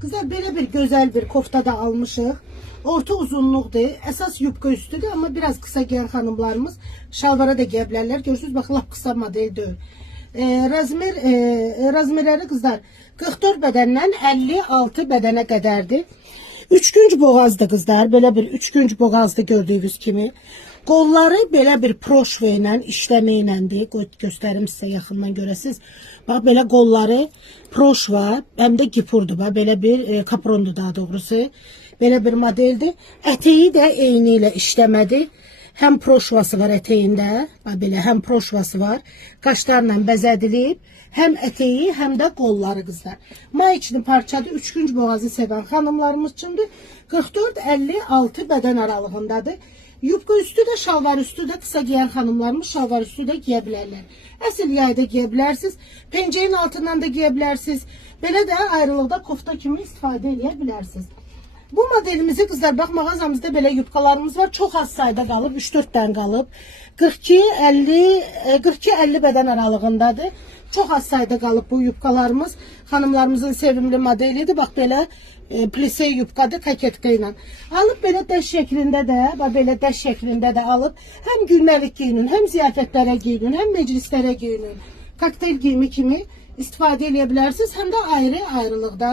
Kızlar belə bir gözəl bir kofta da almışıq. Orta uzunluqdur. Əsas yubka üstüdür, amma biraz qısa giyən xanımlarımız şalvara da giyə bilərlər. Görürsünüz, bax, lap qısa model deyil. Razmerləri kızlar 44 bədəndən 56 bədənə qədərdir. Üçgünc boğazdır kızlar. Belə bir üçgünc boğazdır gördüyünüz kimi. Qolları belə bir proşva ilə, işləmə iləndir. Göstərim sizə yaxından görəsiniz. Bax, belə qolları proşva, həm də gipurdur. Bax, belə bir kaprondur daha doğrusu. Belə bir modeldir. Ətəyi də eyni ilə işləmədir. Həm proşvası var ətəyində. Bax, belə həm proşvası var. Qaşlarla bəzədilib. Həm ətəyi, həm də qolları qızlar. Mayiçli parçadır. Üçgünc boğazı sevən xanımlarımız üçündür. 44-56 bədən aralığındadır. Yubka üstü də, şalvar üstü də, qısa giyən xanımlarımız şalvar üstü də giyə bilərlər. Əsl yayda giyə bilərsiniz. Pencəyin altından da giyə bilərsiniz. Belə də ayrılıqda kofta kimi istifadə edə bilərsiniz. Bu modelimizi kızlar, bax, mağazamızda belə yubkalarımız var. Çox az sayda qalıb, 3-4 dən qalıb. 42-50 bədən aralığındadır. Çox az sayda qalıb bu yubkalarımız. Xanımlarımızın sevimli modelidir. Bax, belə plise yubkadır, kaketka ilə. Alıb belə dəş şəklində də, bax, belə dəş şəklində də alıb. Həm günləlik giyinin, həm ziyafətlərə giyinin, həm meclislərə giyinin. Kokteyl giyimi kimi istifadə edə bilərsiniz. Həm də ayrı-ayrılıqda.